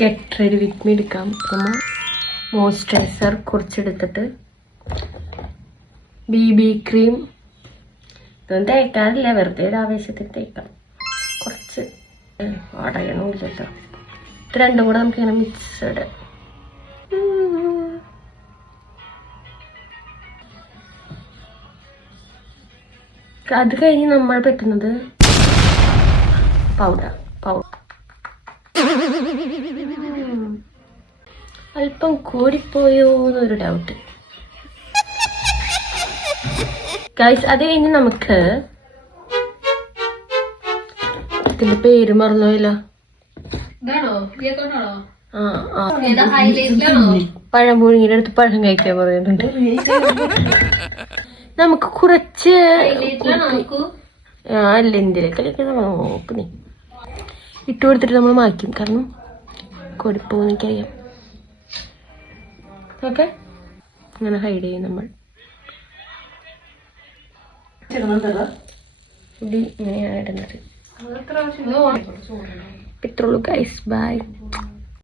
Get ready with me എടുക്കാം. നമ്മൾ moisturiser കുറച്ചെടുത്തിട്ട് BB cream ഇതൊന്നും തേക്കാറില്ല, വെറുതെ ഒരു ആവേശത്തിന് തേക്കാം. കുറച്ച് അടയണമില്ലല്ലോ. ഇത് രണ്ടും കൂടെ നമുക്കിങ്ങനെ മിക്സഡ്. അത് കഴിഞ്ഞ് നമ്മൾ പറ്റുന്നത് പൗഡർ. അല്പം കൂടിപ്പോയോ എന്നൊരു ഡൗട്ട് ഗൈസ്. അത് കഴിഞ്ഞ് നമുക്ക് ഇതിന്റെ പേര് മറന്നുപോയില്ല. പഴം പുഴുങ്ങിയുടെ അടുത്ത് പഴം കഴിക്കാൻ പറയുന്നുണ്ട്. നമുക്ക് കുറച്ച് അല്ല എന്തിനൊക്കെ നോക്ക് നീ ഇട്ട് കൊടുത്തിട്ട് നമ്മൾ മാറ്റും, കാരണം കൊടുപ്പോന്ന് എനിക്കറിയാം. ഓക്കെ, അങ്ങനെ ഹൈഡ് ചെയ്യും നമ്മൾ. ഇത് ഇങ്ങനെയാണ് ഇടുന്നത്. ഇത്രയുള്ളൂ ഗൈസ്, ബൈ.